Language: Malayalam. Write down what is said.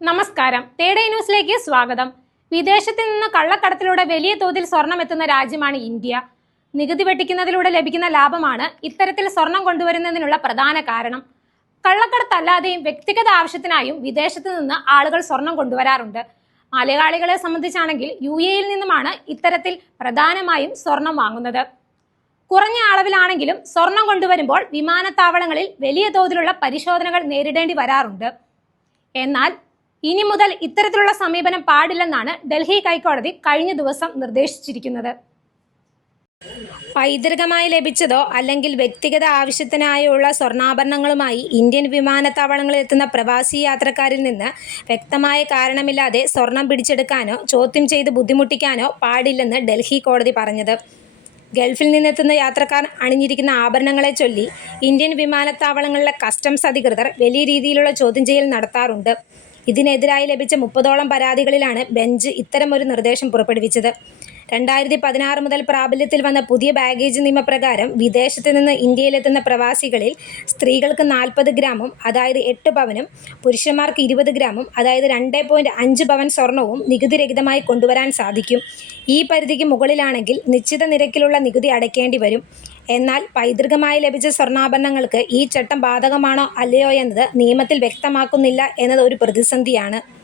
നമസ്കാരം. തേടേ ന്യൂസിലേക്ക് സ്വാഗതം. വിദേശത്ത് നിന്ന് കള്ളക്കടത്തിലൂടെ വലിയ തോതിൽ സ്വർണം എത്തുന്ന രാജ്യമാണ് ഇന്ത്യ. നികുതി വെട്ടിക്കുന്നതിലൂടെ ലഭിക്കുന്ന ലാഭമാണ് ഇത്തരത്തിൽ സ്വർണം കൊണ്ടുവരുന്നതിനുള്ള പ്രധാന കാരണം. കള്ളക്കടത്തല്ലാതെയും വ്യക്തിഗത ആവശ്യത്തിനായും വിദേശത്ത് നിന്ന് ആളുകൾ സ്വർണം കൊണ്ടുവരാറുണ്ട്. മലയാളികളെ സംബന്ധിച്ചാണെങ്കിൽ യു എയിൽ നിന്നുമാണ് ഇത്തരത്തിൽ പ്രധാനമായും സ്വർണം വാങ്ങുന്നത്. കുറഞ്ഞ അളവിലാണെങ്കിലും സ്വർണം കൊണ്ടുവരുമ്പോൾ വിമാനത്താവളങ്ങളിൽ വലിയ തോതിലുള്ള പരിശോധനകൾ നേരിടേണ്ടി വരാറുണ്ട്. എന്നാൽ ഇനി മുതൽ ഇത്തരത്തിലുള്ള സമീപനം പാടില്ലെന്നാണ് ഡൽഹി ഹൈക്കോടതി കഴിഞ്ഞ ദിവസം നിർദ്ദേശിച്ചിരിക്കുന്നത്. പൈതൃകമായി ലഭിച്ചതോ അല്ലെങ്കിൽ വ്യക്തിഗത ആവശ്യത്തിനായുള്ള സ്വർണാഭരണങ്ങളുമായി ഇന്ത്യൻ വിമാനത്താവളങ്ങളിൽ എത്തുന്ന പ്രവാസി യാത്രക്കാരിൽ നിന്ന് വ്യക്തമായ കാരണമില്ലാതെ സ്വർണം പിടിച്ചെടുക്കാനോ ചോദ്യം ചെയ്ത് ബുദ്ധിമുട്ടിക്കാനോ പാടില്ലെന്ന് ഡൽഹി കോടതി പറഞ്ഞത്. ഗൾഫിൽ നിന്നെത്തുന്ന യാത്രക്കാർ അണിഞ്ഞിരിക്കുന്ന ആഭരണങ്ങളെ ചൊല്ലി ഇന്ത്യൻ വിമാനത്താവളങ്ങളിലെ കസ്റ്റംസ് അധികൃതർ വലിയ രീതിയിലുള്ള ചോദ്യം ചെയ്യൽ നടത്താറുണ്ട്. ഇതിനെതിരായി ലഭിച്ച മുപ്പതോളം പരാതികളിലാണ് ബെഞ്ച് ഇത്തരമൊരു നിർദ്ദേശം പുറപ്പെടുവിച്ചത്. രണ്ടായിരത്തി പതിനാറ് മുതൽ പ്രാബല്യത്തിൽ വന്ന പുതിയ ബാഗേജ് നിയമപ്രകാരം വിദേശത്ത് നിന്ന് ഇന്ത്യയിലെത്തുന്ന പ്രവാസികളിൽ സ്ത്രീകൾക്ക് നാൽപ്പത് ഗ്രാമും അതായത് എട്ട് പവനും പുരുഷന്മാർക്ക് ഇരുപത് ഗ്രാമും അതായത് രണ്ട് പോയിന്റ് അഞ്ച് പവൻ സ്വർണവും നികുതിരഹിതമായി കൊണ്ടുവരാൻ സാധിക്കും. ഈ പരിധിക്ക് മുകളിലാണെങ്കിൽ നിശ്ചിത നിരക്കിലുള്ള നികുതി അടയ്ക്കേണ്ടി വരും. എന്നാൽ പൈതൃകമായി ലഭിച്ച സ്വർണാഭരണങ്ങൾക്ക് ഈ ചട്ടം ബാധകമാണോ അല്ലയോ എന്നത് നിയമത്തിൽ വ്യക്തമാക്കുന്നില്ല എന്നത് ഒരു പ്രതിസന്ധിയാണ്.